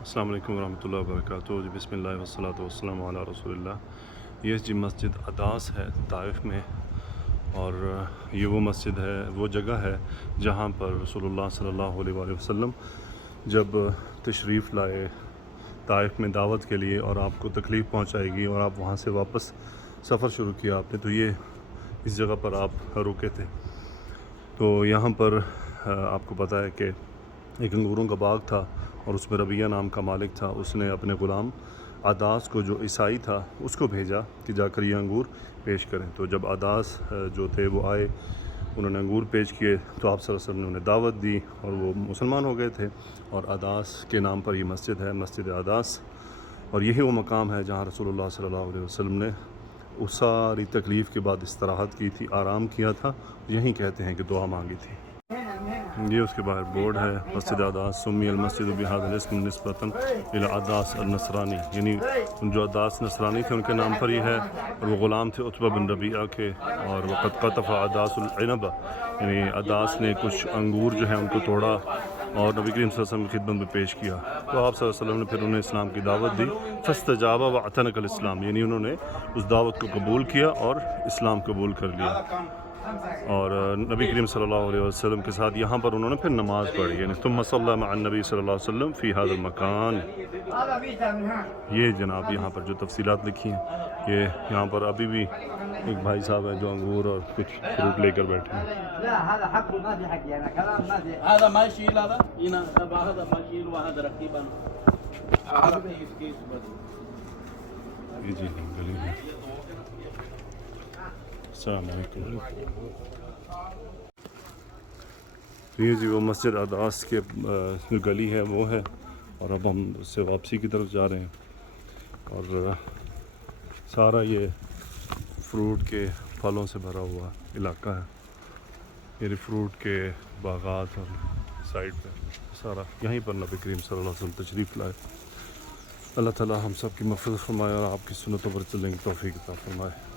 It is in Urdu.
السلام علیکم ورحمۃ اللہ وبرکاتہ جی بسم اللہ والصلاۃ والسلام علی رسول اللہ۔ یہ جی مسجد اداس ہے طائف میں، اور یہ وہ مسجد ہے، وہ جگہ ہے جہاں پر رسول اللہ صلی اللہ علیہ وآلہ وسلم جب تشریف لائے طائف میں دعوت کے لیے، اور آپ کو تکلیف پہنچائے گی اور آپ وہاں سے واپس سفر شروع کیا آپ نے، تو یہ اس جگہ پر آپ رکے تھے۔ تو یہاں پر آپ کو پتہ ہے کہ ایک انگوروں کا باغ تھا، اور اس میں ربیہ نام کا مالک تھا۔ اس نے اپنے غلام عداس کو، جو عیسائی تھا، اس کو بھیجا کہ جا کر یہ انگور پیش کریں۔ تو جب عداس جو تھے وہ آئے، انہوں نے انگور پیش کیے، تو آپ صلی اللہ علیہ وسلم نے انہیں دعوت دی اور وہ مسلمان ہو گئے تھے، اور عداس کے نام پر یہ مسجد ہے، مسجد عداس۔ اور یہی وہ مقام ہے جہاں رسول اللہ صلی اللہ علیہ وسلم نے اس ساری تکلیف کے بعد استراحت کی تھی، آرام کیا تھا، یہیں کہتے ہیں کہ دعا مانگی تھی۔ یہ اس کے باہر بورڈ ہے، مسجد عداس سمی المسجد بہذا الاسم نسبۃ الی عداس النصرانی، یعنی جو عداس نصرانی تھے ان کے نام پر یہ ہے، اور وہ غلام تھے عتبہ بن ربیعہ کے۔ اور وقد قطف عداس العنب، یعنی عداس نے کچھ انگور جو ہیں ان کو توڑا اور نبی کریم صلی اللہ علیہ وسلم کی خدمت میں پیش کیا، تو آپ صلی اللہ علیہ وسلم نے پھر انہیں اسلام کی دعوت دی۔ فاستجاب واعتنق الاسلام، یعنی انہوں نے اس دعوت کو قبول کیا اور اسلام قبول کر لیا، اور نبی کریم صلی اللہ علیہ وسلم کے ساتھ یہاں پر انہوں نے پھر نماز پڑھی، یعنی ثم صلی مع النبی صلی اللہ علیہ وسلم فی هذا المکان۔ یہ جناب یہاں پر جو تفصیلات لکھی ہیں، یہ یہاں پر ابھی بھی ایک بھائی صاحب ہیں جو انگور اور کچھ فروٹ لے کر بیٹھے ہیں۔ هذا ما يشيل، هذا هنا تبع هذا ما يشيل، وهذا ركيبا هذا كيس یہ جی گلی ہے۔ السلام علیکم۔ یہ جی وہ مسجد عداس کے جو گلی ہے وہ ہے، اور اب ہم اس سے واپسی کی طرف جا رہے ہیں، اور سارا یہ فروٹ کے پھلوں سے بھرا ہوا علاقہ ہے، یعنی فروٹ کے باغات، اور سائڈ پہ سارا یہیں پر نبی کریم صلی اللہ علیہ وسلم تشریف لائے۔ اللہ تعالی ہم سب کی مغفرت فرمائے اور آپ کی سنتوں پر چلنے کی توفیق عطا فرمائے۔